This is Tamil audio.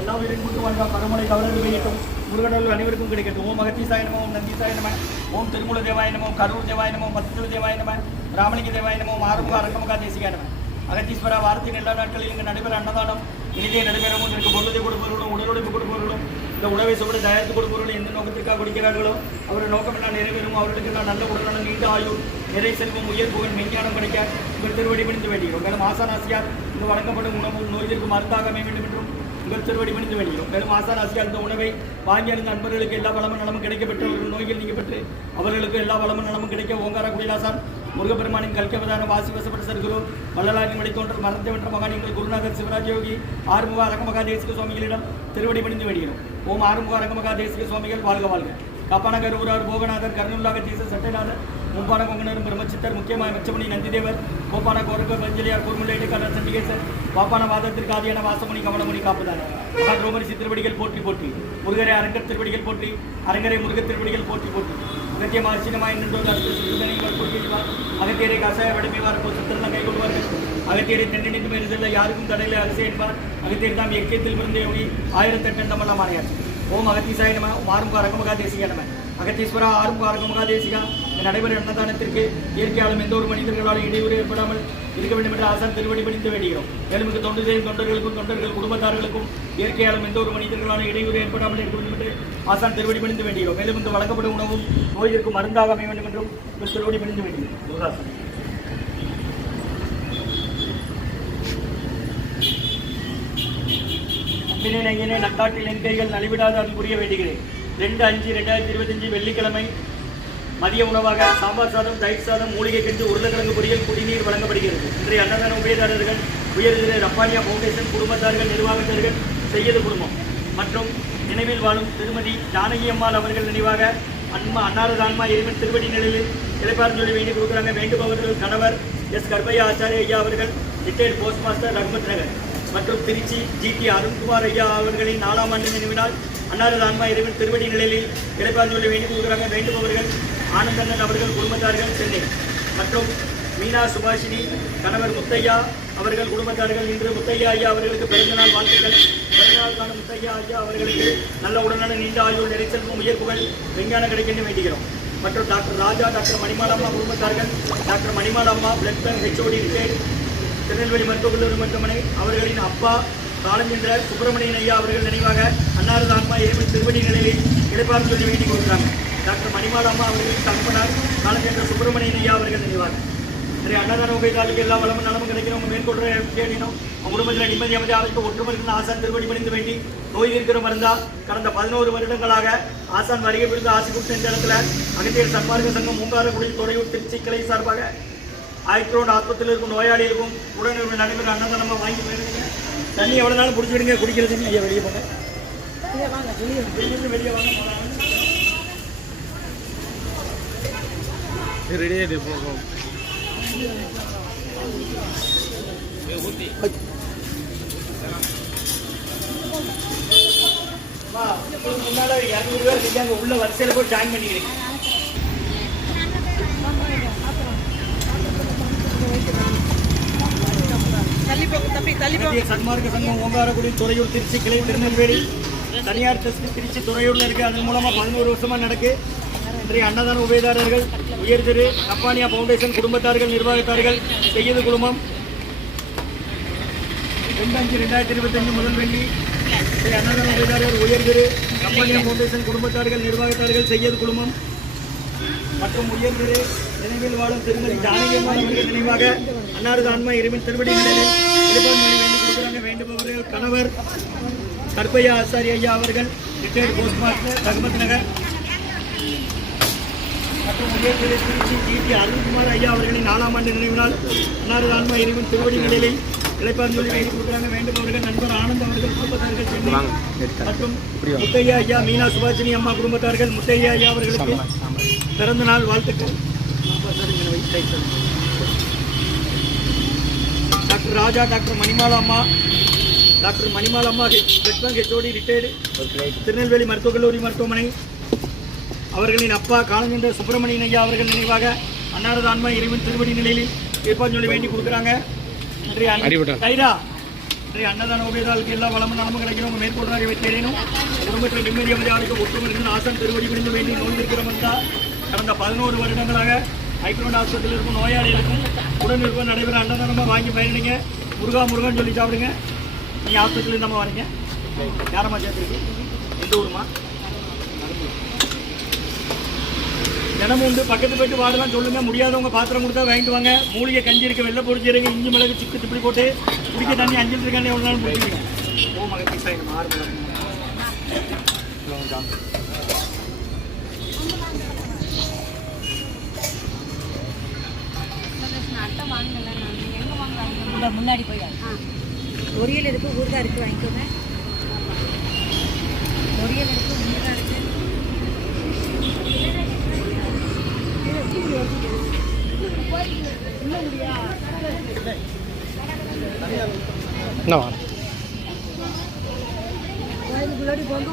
எல்லா உயிரின் கூட்டு வாழ்வா பரமலை கவர்ந்து வெளியிட்டும் முருகனர்கள் அனைவருக்கும் கிடைக்கட்டும். ஓம் அகத்தீசாய நம, ஓம் நந்தீசாய நம, ஓம் திருமூல தேவாய நம, கரூர் தேவாய நம, மத்தியுள் தேவாய நம, ராமலிங்க தேவாய நம, ஆறுமுக அரங்கமுக தேசிகாய நம. அகத்தீஸ்வரா வாரத்தின் எல்லா நாட்களில் இங்கு நடைபெற அன்னதானம் இனிதே நடைபெறவும் இதற்கு பொருளை கொடுப்பவர்களும் உடலுழைப்பு கொடுப்பவர்களும் இந்த உணவை சுவடு தயாரித்து கொடுப்பவர்கள் எந்த நோக்கத்திற்காக கொடுக்கிறார்களோ அவருடைய நோக்கம் எல்லாம் நிறைவேறும். அவர்களுக்கு நான் நல்ல உடல்நலம், நீண்ட ஆயுள், நிறை செல்வம், உயர் புகழ், மெஞ்ஞானம் கிடைக்க உங்கள் திருவடி பணிந்து வேண்டுகிறோம். மேலும் ஆசானாசியார் இந்த வழங்கப்படும் உணவும் நோய்களுக்கு மருந்தாக அமைய வேண்டும் என்றும் உங்கள் திருவடி பணிந்து வேண்டுகிறோம். மேலும் ஆசானாசியார் இந்த உணவை வாங்கி அணிந்த அன்பர்களுக்கு எல்லா வளமும் நலமும் கிடைக்கப்பட்டு அவர்கள் நோய்கள் நீக்கப்பட்டு அவர்களுக்கு எல்லா வளமும் நலமும் கிடைக்க ஓங்கார குடிலாசான் முருகப்பெருமானின் கல்கவதான வாசி வசப்பட்ட சர்க்குரு வள்ளலாரின் வழித்தோன்றல் மரணத்தை வென்ற மகானிகள் குருநாதர் சிவராஜ் யோகி ஆறுமுக அரங்கமகா தேசிக சுவாமிகளிடம் திருவடி பணிந்து வேண்டுகிறோம். ஓம் ஆறுமுக அரங்கமகா தேசிக சுவாமிகள் வாழ்க வாழ்க. காப்பான கருவூரார் போகநாதர் கருணூலாக தீச சட்டைநாதர் முப்பான கொங்கனரும் பிரம்மச்சித்தர் முக்கியமாக மெச்சமணி நந்திதேவர் கோப்பான கோரக பஞ்சலியார் கூர்முல்லையடிக்காரர் சண்டிகேசர் வாப்பான வாதத்திற்கு ஆதியான வாசமணி கமலமணி காப்பதான மகா திரௌபதி திருவடிகள் போற்றி போற்றி. முருகரை அரங்கர் திருவடிகள் போற்றி, அரங்கரை முருக திருவடிகள் போற்றி போற்றி. அகத்தியம் அரிசினமாய் நின்றோர் அரசு போற்றிவார். அகத்தியரை கசாய வடிமைவார் சித்திரனை கைகொள்வார்கள். அகத்தியரை தென்னை நின்று மேல் செல்ல யாருக்கும் தடையில அரிசி என்பார். அகத்தியர் தாம் எக்கியத்தில் பிறந்த யோகி 1008 மாறையார். ஓம் அகத்தீசாய நம, ஆறுமுக அரங்கமகா தேசிக நம. அகத்தீஸ்வரா ஆறுமுக அரங்கமகா தேசிகா நடைபெறும் அன்னதானத்திற்கு இயற்கையாலும் எந்த ஒரு மனிதர்களாலும் இடையூறு ஏற்படாமல் இருக்க வேண்டும் என்று ஆசான் திருவடி பணிந்து வேண்டுகிறோம். மேலும் இங்கு தொண்டு செய்யும் தொண்டர்களுக்கும் தொண்டர்கள் குடும்பத்தார்களுக்கும் இயற்கையாலும் எந்த ஒரு மனிதர்களாலும் இடையூறு ஏற்படாமல் இருக்க வேண்டும் என்று ஆசான் திருவடி பணிந்து வேண்டுகிறோம். மேலும் இந்த வழங்கப்படும் உணவும் நோய்களுக்கு மருந்தாக அமைய வேண்டும் என்றும் திருவடி பணிந்து வேண்டுகிறோம். அம்பினே நட்டாட்டில் என் கைகள் நலிவிடாது அது புரிய வேண்டுகிறேன். 2/5/2025 வெள்ளிக்கிழமை மதிய உணவாக சாம்பார் சாதம், தயிர் சாதம், மூலிகை கென்று, உருளைக்கிழங்கு பொரியல், குடிநீர் வழங்கப்படுகிறது. இன்றைய அன்னதான உபயதாரர்கள் உயர்திரு ரப்பானியா ஃபவுண்டேஷன் குடும்பத்தார்கள், நிர்வாகத்தர்கள், செய்யது குடும்பம் மற்றும் நினைவில் வாழும் திருமதி ஜானகி அம்மாள் அவர்கள் நினைவாக அன்னாரது ஆன்மா இறைவன் திருவடி நிலையில் இளைப்பாறு சொல்லி வேண்டி கொடுக்குறாங்க. வேண்டுபவர்கள் கணவர் எஸ் கர்பையா ஆச்சாரிய ஐயா அவர்கள், ரிட்டையர்ட் போஸ்ட் மாஸ்டர், ரஹ்மத் நகர் மற்றும் திருச்சி ஜிடி அருண்குமார் ஐயா அவர்களின் 4ஆம் ஆண்டு நினைவினால் அன்னாரது ஆன்மா இறைவன் திருவடி நிலையில் இளைப்பாறு சொல்லி வேண்டி கொடுக்குறாங்க. வேண்டுபவர்கள் ஆனந்தண்ணன் அவர்கள் குடும்பத்தார்கள், சென்னை மற்றும் மீனா சுபாஷினி கணவர் முத்தையா அவர்கள் குடும்பத்தார்கள். இன்று முத்தையா ஐயா அவர்களுக்கு பிறந்தநாள் வாழ்த்துக்கள். பிறந்தநாளுக்கான முத்தையா ஐயா அவர்களுக்கு நல்ல உடல்நல, நீண்ட ஆயுள், நிறைச்செல்வம், உயர் புகழ், விஞ்ஞானம் கிடைக்கணும் வேண்டுகிறோம். மற்றும் டாக்டர் ராஜா, டாக்டர் மணிமாலம்மா குடும்பத்தார்கள், doctor Manimalamma blood bank HOD retired, Tirunelveli மருத்துவக் கல்லூரி மருத்துவமனை அவர்களின் அப்பா காலஞ்சந்திர சுப்பிரமணியன் ஐயா அவர்கள் நினைவாக அன்னாரது ஆன்மா இறைவன் திருவடி நிலையில் இளைப்பாறு சொல்லி வேண்டி கொடுக்குறாங்க. டாக்டர் மணிமாலம்மா அவர்களின் தகப்பனார் காலஞ்சந்திர சுப்பிரமணியன் ஐயா அவர்கள் நினைவாக. இன்றைய அன்னதான உபயதாரர்களுக்கு எல்லா வளமும் நலமும் கிடைக்கிறோம். மேற்கொள்ற கேடினோம் உங்கள் குடும்பத்தில் நிம்மதி அமைதி ஆளுக்கு ஒற்றுமருந்த ஆசான் திருவடி பணிந்து வேண்டி நோய் இருக்கிற மருந்தா கடந்த 11 வருடங்களாக ஆசான் வருகை பிடித்து ஆசி கொடுத்த இந்த இடத்துல அகத்தியர் சன்மார்க்க சங்கம் மூங்காரக்குடி, துறையூர், திருச்சி கிளை சார்பாக ஆயிரத்தோடு ஆஸ்பத்திரியில் இருக்கும் நோயாளிகளுக்கும் உடனே நடைபெற அன்னதானமாக வாங்கி போயிருங்க. தண்ணி எவ்வளோ நாள் பிடிச்சிடுங்க, குடிக்கிற தண்ணி ஐயா வெளியே போங்க, வெளியே வாங்க. ரெடியாக போகும். முன்னால 200 பேர் இருக்காங்க, உள்ள வரிசையில் போய் ஜாயின் பண்ணிக்கிறீங்க. சன்மார்க்க சங்கம் ஓங்காரக்குடி, துறையூர், திருச்சி கிளை, திருநெல்வேலி தனியார் டெஸ்ட் திருச்சி துறையூரில் இருக்குது. அதன் மூலமாக 11 வருஷமாக நடக்கு. இன்றைய அன்னதான உபயதாரர்கள் உயர்திரு ரப்பானியா ஃபவுண்டேஷன் குடும்பத்தார்கள், நிர்வாகத்தார்கள், செய்யது குழுமம் 2/5/2025 முதல் வெள்ளி. அன்னதான உபயதாரர்கள் உயர்திரு ரப்பானியா ஃபவுண்டேஷன் குடும்பத்தார்கள், நிர்வாகத்தார்கள், செய்யது குழுமம் மற்றும் உயர்திரு நினைவில் வாழும் திருமதி ஜானகி அம்மாள் அவர்கள் நினைவாக அன்னாரது ஆன்மா இறைவன் திருவடி நிலையில் இளைப்பாறு வேண்டி கொடுக்குறாங்க. வேண்டுபவர்கள் கணவர் கர்பையா ஆச்சாரிய ஐயா அவர்கள், ரிட்டையர்ட் போஸ்ட் மாஸ்டர், ரஹ்மத் நகர் மற்றும் உயர்திரு திருச்சி ஜிடி அருண்குமார் ஐயா அவர்களின் 4ஆம் ஆண்டு நினைவினால் அன்னாரது ஆன்மா இறைவன் திருவடி நிலையில் இளைப்பாறு சொல்லி வேண்டி கொடுக்குறாங்க. வேண்டுபவர்கள் நண்பர் ஆனந்த் அவர்கள் குடும்பத்தார்கள், சென்னை மற்றும் முத்தையா ஐயா, மீனா சுபாஷினி அம்மா குடும்பத்தார்கள், முத்தையா ஐயா அவர்களுக்கு பிறந்த நாள் வாழ்த்துக்கள். Doctor Raja, doctor Manimalamma, doctor Manimalamma blood bank HOD retired, Tirunelveli மருத்துவக் கல்லூரி மருத்துவமனை அவர்களின் அப்பா காலஞ்சந்திர சுப்பிரமணியன் ஐயா அவர்கள் நினைவாக அன்னாரது ஆன்மா இறைவன் திருவடி நிலையில் இளைப்பாறு சொல்லி வேண்டி கொடுக்குறாங்க. கைரா இன்றைய அன்னதான உபயதாளுக்கு எல்லா வளமும் நலமும் கிடைக்கிறோம். உங்கள் மேற்கொள்ளாக வெற்றியடையணும். குடும்பத்தில் நிம்மதி அமைதியாக ஒற்றுமைகள் ஆசன் திருவடி பிடிந்து வேண்டி நோய் இருக்கிறோம் வந்தால் கடந்த 11 வருடங்களாக ஐக்ரோன் ஆஸ்பத்திரியில் இருக்கும் நோயாளிகளுக்கும் உடனிருப்ப நடைபெற அன்னதானமாக வாங்கி பயணிங்க. முருகான்னு சொல்லி சாப்பிடுங்க. நீங்கள் ஆஸ்பத்திரியில் இருந்தாமல் வரீங்க. யாரம்மா சேர்த்துருக்கு? எந்த ஊருமா? தினமும் உண்டு. பக்கத்து போயிட்டு வாடலாம் சொல்லுங்க. முடியாதவங்க பாத்திரம் கொடுத்தா வாங்கிட்டு வாங்க. மூலிகை கஞ்சி இருக்க வெள்ளை பொறிச்சிருங்க. இஞ்சி மிளகு சுக்கு திப்பி போட்டு குடிக்க தண்ணி 5 லிட்டர் கண்ணி எவ்வளோ நாள் குடிச்சிருங்க. ஓ மகத்தி சாயணும் 6 முன்னாடி போய் பொரியல் இருக்கு, ஊறுகாய் இருக்கு, வாங்கிக்கோங்க. பொரியல் இருக்கு, ஊறுகாய் இருக்கு. முன்னாடி போங்க.